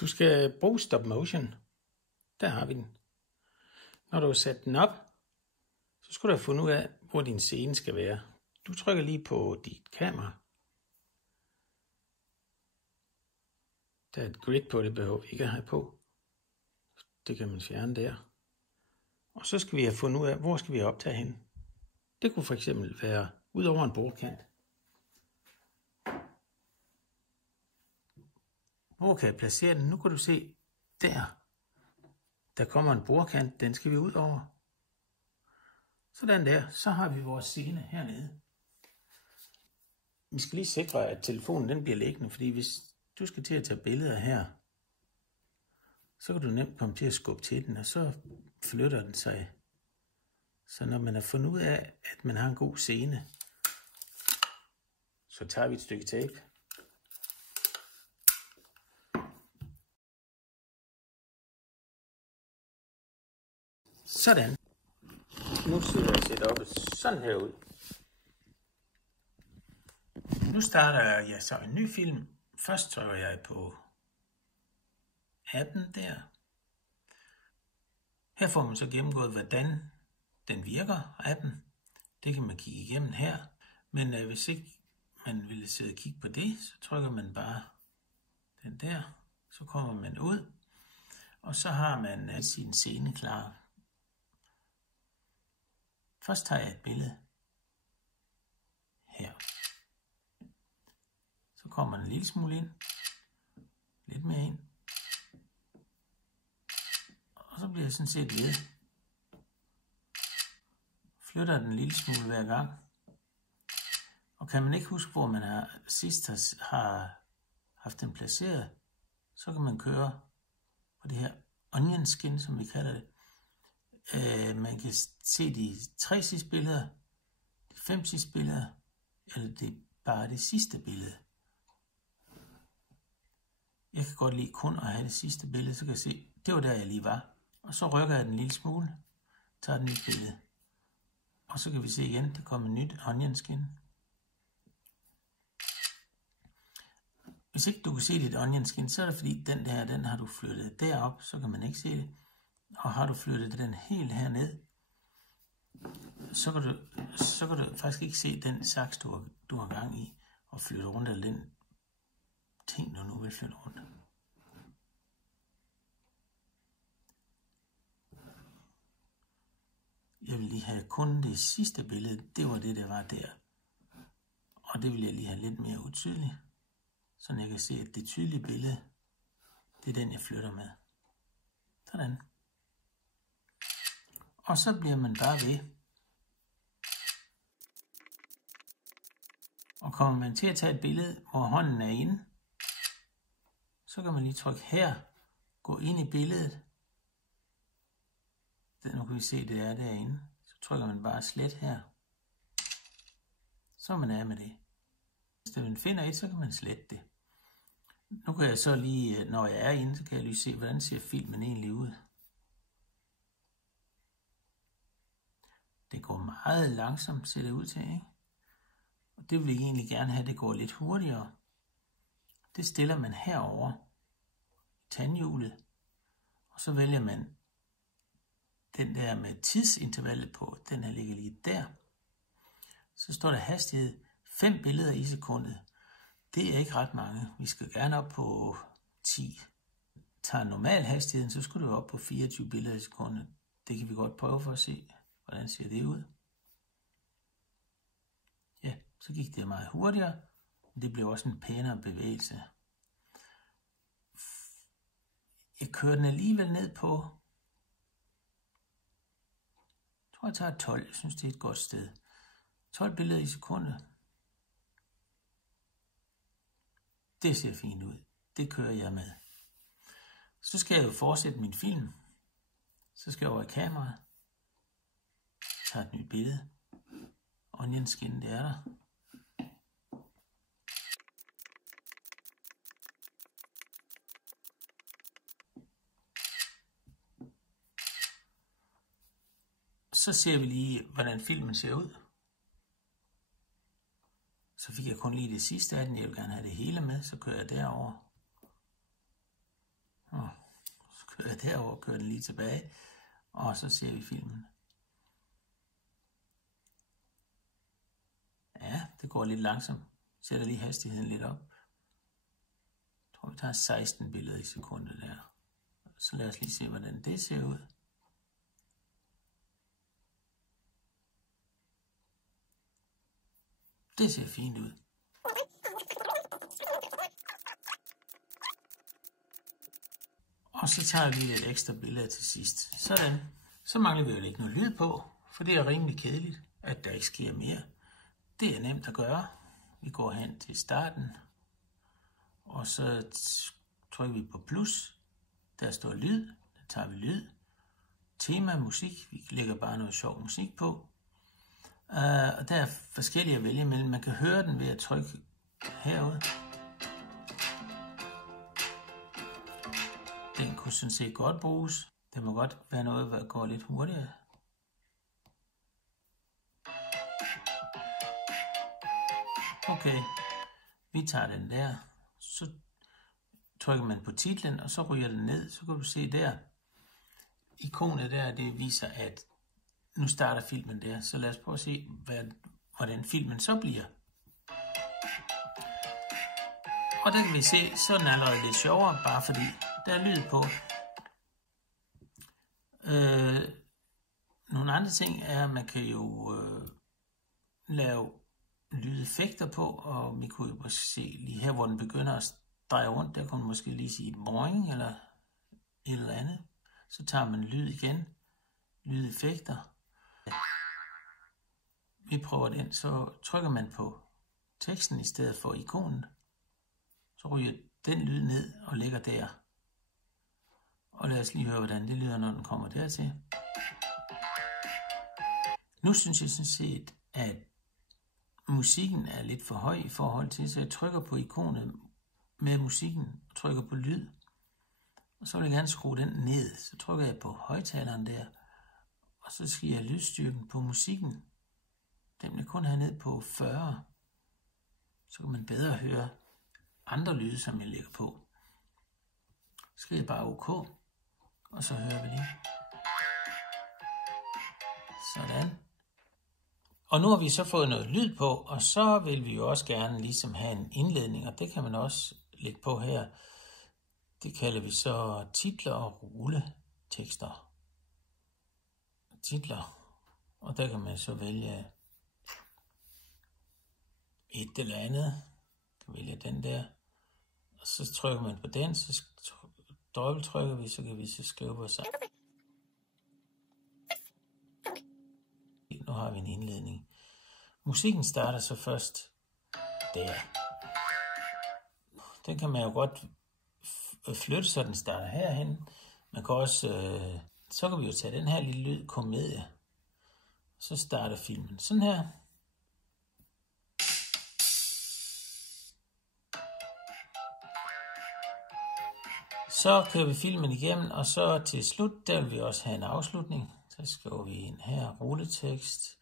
Du skal bruge stop motion. Der har vi den. Når du har sat den op, så skal du have fundet ud af, hvor din scene skal være. Du trykker lige på dit kamera. Der er et grid på, det behøver vi ikke at have på. Det kan man fjerne der. Og så skal vi have fundet ud af, hvor skal vi optage hen. Det kunne for eksempel være ud over en bordkant. Hvor kan jeg placere den? Nu kan du se der. Der kommer en bordkant, den skal vi ud over. Sådan der, så har vi vores scene hernede. Vi skal lige sikre, at telefonen den bliver liggende, fordi hvis du skal til at tage billeder her, så kan du nemt komme til at skubbe til den, og så flytter den sig. Så når man har fundet ud af, at man har en god scene, så tager vi et stykke tape. Sådan. Nu ser jeg setupet sådan her ud. Nu starter jeg så en ny film. Først trykker jeg på appen der. Her får man så gennemgået, hvordan den virker, appen. Det kan man kigge igennem her. Men hvis ikke man vil sidde og kigge på det, så trykker man bare den der. Så kommer man ud, og så har man sin scene klar. Først tager jeg et billede her. Så kommer en lille smule ind. Lidt mere ind. Og så bliver jeg sådan set ved. Flytter den en lille smule hver gang. Og kan man ikke huske, hvor man sidst har haft den placeret, så kan man køre på det her onion skin, som vi kalder det. Man kan se de 3 sidste billeder, de 5 sidste billeder, eller det er bare det sidste billede. Jeg kan godt lide kun at have det sidste billede, så kan jeg se, det var der jeg lige var. Og så rykker jeg den en lille smule, tager et nyt billede. Og så kan vi se igen, der kommer et nyt onion skin. Hvis ikke du kan se dit onion skin, så er det fordi den der, den har du flyttet derop, så kan man ikke se det. Og har du flyttet den helt herned, så kan du faktisk ikke se den saks, du har gang i, og flytte rundt, eller den ting, du nu vil flytte rundt. Jeg vil lige have kun det sidste billede, det var det, der var der. Og det vil jeg lige have lidt mere utydeligt, så jeg kan se, at det tydelige billede, det er den, jeg flytter med. Sådan. Og så bliver man bare ved. Og kommer man til at tage et billede, hvor hånden er inde, så kan man lige trykke her, gå ind i billedet. Nu kan vi se, det er derinde. Så trykker man bare slet her. Så er man af med det. Hvis man finder et, så kan man slette det. Nu kan jeg så lige, når jeg er inde, så kan jeg lige se, hvordan ser filmen egentlig ud. Det går meget langsomt, ser det ud til, ikke? Og det vil jeg egentlig gerne have, det går lidt hurtigere. Det stiller man herover i tandhjulet, og så vælger man den der med tidsintervallet på, den her ligger lige der. Så står der hastighed 5 billeder i sekundet. Det er ikke ret mange. Vi skal gerne op på 10. Tager normal hastigheden, så skal du op på 24 billeder i sekundet. Det kan vi godt prøve for at se. Hvordan ser det ud? Ja, så gik det meget hurtigere. Det blev også en pænere bevægelse. Jeg kører den alligevel ned på, jeg tror jeg tager 12. Jeg synes det er et godt sted. 12 billeder i sekundet. Det ser fint ud. Det kører jeg med. Så skal jeg jo fortsætte min film. Så skal jeg over i kameraet. Tager et nyt billede. Onion skin, det er der. Så ser vi lige, hvordan filmen ser ud. Så fik jeg kun lige det sidste af den. Jeg vil gerne have det hele med, så kører jeg derover. kører jeg derover, kører den lige tilbage, og så ser vi filmen. Ja, det går lidt langsomt. Sætter lige hastigheden lidt op. Jeg tror, vi tager 16 billeder i sekundet der. Så lad os lige se, hvordan det ser ud. Det ser fint ud. Og så tager vi lige et ekstra billede til sidst. Sådan. Så mangler vi jo ikke noget lyd på, for det er rimelig kedeligt, at der ikke sker mere. Det er nemt at gøre. Vi går hen til starten, og så trykker vi på plus. Der står lyd. Der tager vi lyd. Tema musik. Vi lægger bare noget sjov musik på. Og der er forskellige at vælge imellem. Man kan høre den ved at trykke herude. Den kunne sådan set godt bruges. Det må godt være noget, der går lidt hurtigere. Okay, vi tager den der. Så trykker man på titlen, og så ryger den ned. Så kan du se der. Ikonet der, det viser, at nu starter filmen der. Så lad os prøve at se, hvordan filmen så bliver. Og der kan vi se, så er den allerede lidt sjovere, bare fordi der er lyd på. Nogle andre ting er, at man kan jo lave lydeffekter på, og vi kunne jo måske se lige her, hvor den begynder at dreje rundt, der kunne man måske lige sige boing eller et eller andet. Så tager man lyd igen, lydeffekter. Vi prøver den, så trykker man på teksten i stedet for ikonen. Så ryger den lyd ned og ligger der. Og lad os lige høre, hvordan det lyder, når den kommer dertil. Nu synes jeg sådan set, at musikken er lidt for høj i forhold til, så jeg trykker på ikonet med musikken og trykker på lyd. Og så vil jeg gerne skrue den ned. Så trykker jeg på højtaleren der, og så skal jeg lydstyrken på musikken. Den vil kun have ned på 40. Så kan man bedre høre andre lyde, som jeg lægger på. Så skal jeg bare OK, og så hører vi lige. Sådan. Og nu har vi så fået noget lyd på, og så vil vi jo også gerne ligesom have en indledning, og det kan man også lægge på her. Det kalder vi så titler og rulletekster. Titler. Og der kan man så vælge et eller andet. Jeg kan vælge den der. Og så trykker man på den, så dobbelttrykker vi, så kan vi så skrive på sig. Nu har vi en indledning. Musikken starter så først der. Den kan man jo godt flytte, så den starter herhen. Man kan også, så kan vi jo tage den her lille lyd, komedie. Så starter filmen sådan her. Så kører vi filmen igennem, og så til slut, der vil vi også have en afslutning. Så skriver vi ind her, rulletekst.